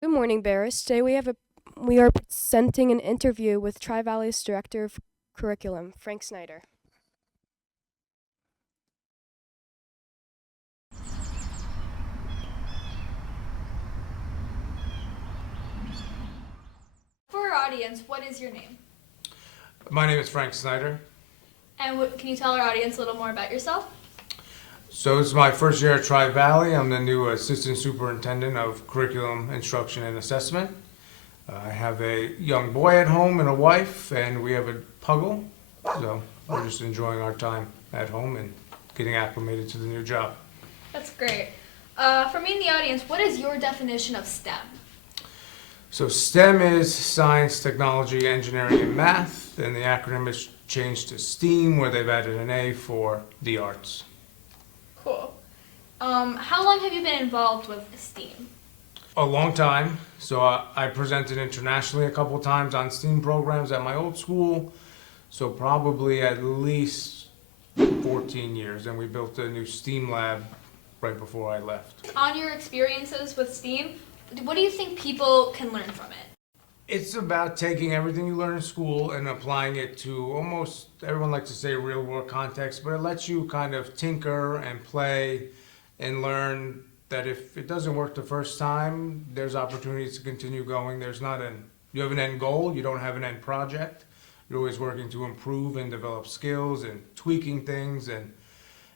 Good morning, Barris. Today we are presenting an interview with Tri-Valley's Director of Curriculum, Frank Snyder. For our audience, what is your name? My name is Frank Snyder. And can you tell our audience a little more about yourself? So this is my first year at Tri-Valley. I'm the new Assistant Superintendent of Curriculum, Instruction, and Assessment. I have a young boy at home and a wife, and we have a puggle. So we're just enjoying our time at home and getting acclimated to the new job. That's great. For me in the audience, what is your definition of STEM? So STEM is science, technology, engineering, and math, and the acronym has changed to STEAM, where they've added an A for the arts. Cool. How long have you been involved with STEAM? A long time. So I presented internationally a couple times on STEAM programs at my old school. So probably at least 14 years. And we built a new STEAM lab right before I left. On your experiences with STEAM, what do you think people can learn from it? It's about taking everything you learn in school and applying it to almost, everyone likes to say real world context, but it lets you kind of tinker and play and learn that if it doesn't work the first time, there's opportunities to continue going. You have an end goal, you don't have an end project. You're always working to improve and develop skills and tweaking things, and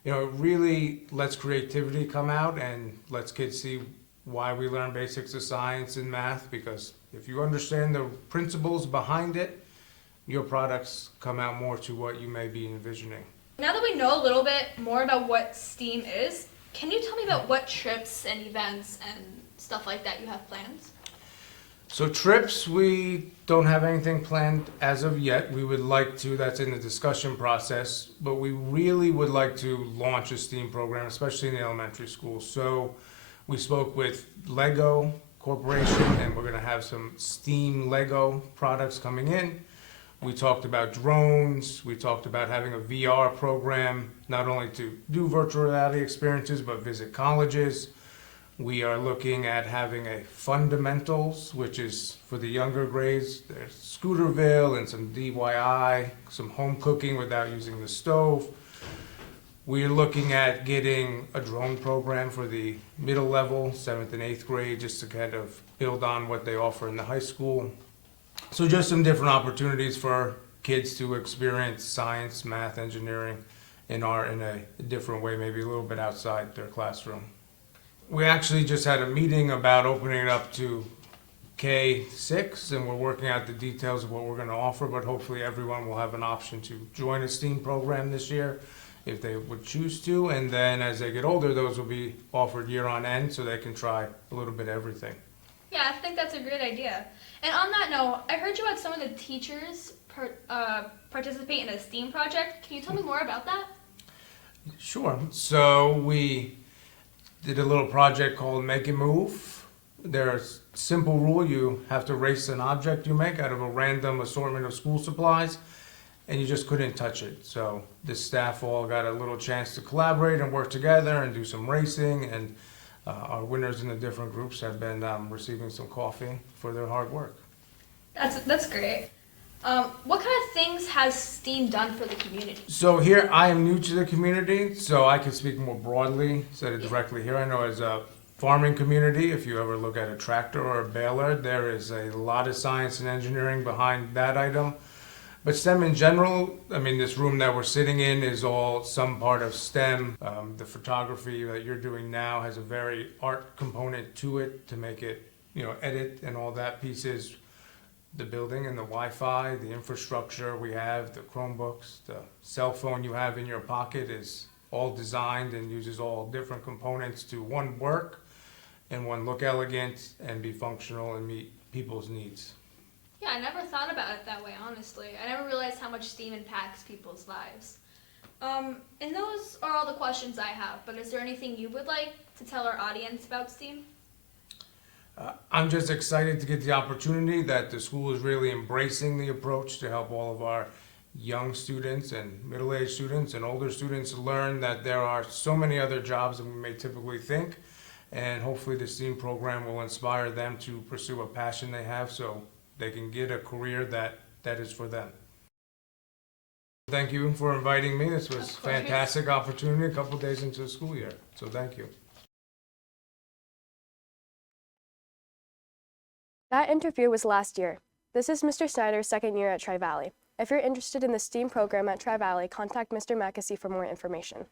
it really lets creativity come out and lets kids see why we learn basics of science and math, because if you understand the principles behind it, your products come out more to what you may be envisioning. Now that we know a little bit more about what STEAM is, can you tell me about what trips and events and stuff like that you have planned? So trips, we don't have anything planned as of yet. We would like to, that's in the discussion process, but we really would like to launch a STEAM program, especially in the elementary school. So we spoke with Lego Corporation, and we're going to have some STEAM Lego products coming in. We talked about drones. We talked about having a VR program, not only to do virtual reality experiences, but visit colleges. We are looking at having a fundamentals, which is for the younger grades. There's Scooterville and some DIY, some home cooking without using the stove. We're looking at getting a drone program for the middle level, 7th and 8th grade, just to kind of build on what they offer in the high school. So just some different opportunities for kids to experience science, math, engineering, and art in a different way, maybe a little bit outside their classroom. We actually just had a meeting about opening it up to K-6, and we're working out the details of what we're going to offer, but hopefully everyone will have an option to join a STEAM program this year if they would choose to, and then as they get older, those will be offered year on end so they can try a little bit of everything. Yeah, I think that's a great idea. And on that note, I heard you had some of the teachers participate in a STEAM project. Can you tell me more about that? Sure. So we did a little project called Make It Move. There's a simple rule: you have to race an object you make out of a random assortment of school supplies, and you just couldn't touch it. So the staff all got a little chance to collaborate and work together and do some racing, and our winners in the different groups have been receiving some coffee for their hard work. That's great. What kind of things has STEAM done for the community? So here, I am new to the community, so I can speak more broadly instead of directly here. I know as a farming community, if you ever look at a tractor or a baler, there is a lot of science and engineering behind that item. But STEM in general, I mean, this room that we're sitting in is all some part of STEM. The photography that you're doing now has a very art component to it to make it, edit and all that pieces. The building and the Wi-Fi, the infrastructure we have, the Chromebooks, the cell phone you have in your pocket is all designed and uses all different components to one, work and one, look elegant and be functional and meet people's needs. Yeah, I never thought about it that way, honestly. I never realized how much STEAM impacts people's lives. And those are all the questions I have, but is there anything you would like to tell our audience about STEAM? I'm just excited to get the opportunity that the school is really embracing the approach to help all of our young students and middle-aged students and older students learn that there are so many other jobs than we may typically think, And hopefully the STEAM program will inspire them to pursue a passion they have so they can get a career that is for them. Thank you for inviting me. This was a Of course. fantastic opportunity, a couple days into the school year. So thank you. That interview was last year. This is Mr. Snyder's second year at Tri-Valley. If you're interested in the STEAM program at Tri-Valley, contact Mr. Mackesy for more information.